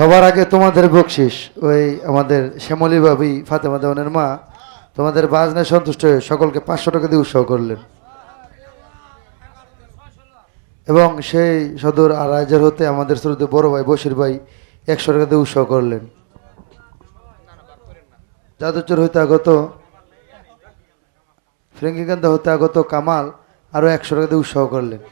সবার আগে তোমাদের বকশিস ওই আমাদের শ্যামলী ভাবি ফাতেমা দেওয়ানের মা তোমাদের বাজনায় সন্তুষ্ট হয়ে সকলকে 500 টাকা দিয়ে উৎসাহ করলেন এবং সেই সদর আড়াইজার হতে আমাদের শ্রদ্ধেয় বড় ভাই বশির ভাই 100 টাকা দিয়ে উৎসাহ করলেন। যাদবচর হইতে আগত ফ্রেঙ্কিকান্দা হতে আগত কামাল আরো 100 টাকা দিয়ে উৎসাহ করলেন।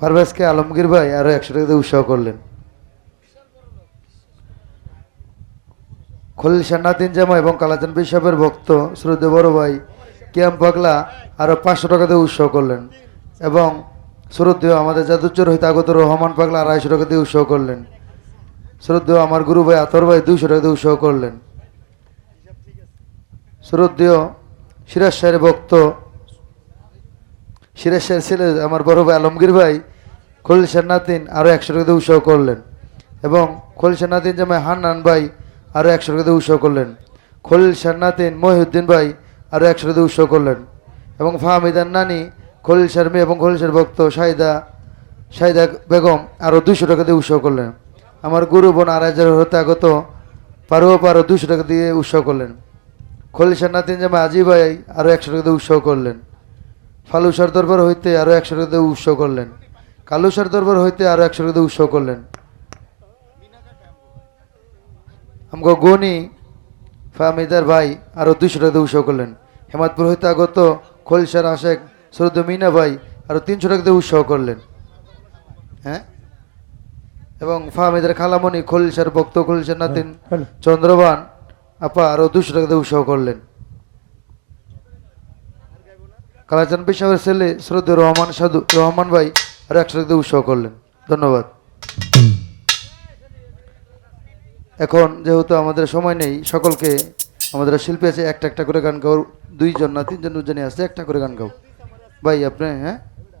পারভেজকে আলমগীর ভাই আরো 100 টাকা দিয়ে উৎসাহ করলেন। খলিল শান্নাতিন জামা এবং কালাচান বিশাবের ভক্ত শ্রদ্ধেয় বড় ভাই কিয়াম পাগলা আরো 500 টাকা দিয়ে উৎসাহ করলেন এবং শ্রদ্ধেয় আমাদের যাদুচর হইতে আগত রহমান পাগলা 250 টাকা দিয়ে উৎসাহ করলেন। শ্রদ্ধেয় আমার গুরু ভাই আতর ভাই 200 টাকা দিয়ে উৎসাহ করলেন। শ্রদ্ধেয় সিরাজ শাহের ভক্ত সিরাজ শাহের ছেলে আমার বড় ভাই আলমগীর ভাই খলিল শান্নাতিন আরো 100 টাকা দিয়ে উৎসাহ করলেন এবং খলিল শান্নাতিন জামাই হান্নান ভাই আরো 100 টাকা দিয়ে উৎসাহ করলেন। খলিল শান্নাতিন মহিউদ্দিন ভাই আরো 100 টাকা দিয়ে উৎসাহ করলেন এবং ফাহমিদান নানি খলিল শারমি এবং খলিল শাহের ভক্ত শাহিদা বেগম আরো 200 টাকা দিয়ে উৎসাহ করলেন। আমার গুরু বোন আড়াইজার হতে আগত পারো 200 টাকা দিয়ে উৎসাহ করলেন। খলিল শান্নাতিন জামা আজি ভাই আরো 100 টাকা দিয়ে উৎসাহ করলেন। ফালুসার দরবার হইতে আরো 100 টাকা দিয়ে উৎসাহ করলেন। কালুসার দরবার হইতে আরো 100 টাকা দিয়ে উৎসাহ করলেন। আমগো গনি ফাহমিদার ভাই আরো 200 টাকা দিয়ে উৎসাহ করলেন। হেমাদপুর হইতে আগত খলিশার আশেক সরদ মিনা ভাই আরো 300 টাকা দিয়ে উৎসাহ করলেন। হ্যাঁ এবং ফাহমিদার খালামণি খলিশার ভক্ত খলিশার নাতিন চন্দ্রবান আপা আরো 200 টাকা দিয়ে উৎসাহ করলেন। কালাচান পেশাবের ছেলে শ্রদ্ধেয় রহমান ভাই আরো 100 টাকা দিয়ে উৎসাহ করলেন। ধন্যবাদ। এখন যেহেতু আমাদের সময় নেই সকলকে আমাদের শিল্পী আছে একটা একটা করে গান গাও, 2জন না 3জন আছে একটা করে গান গাও ভাই আপনি। হ্যাঁ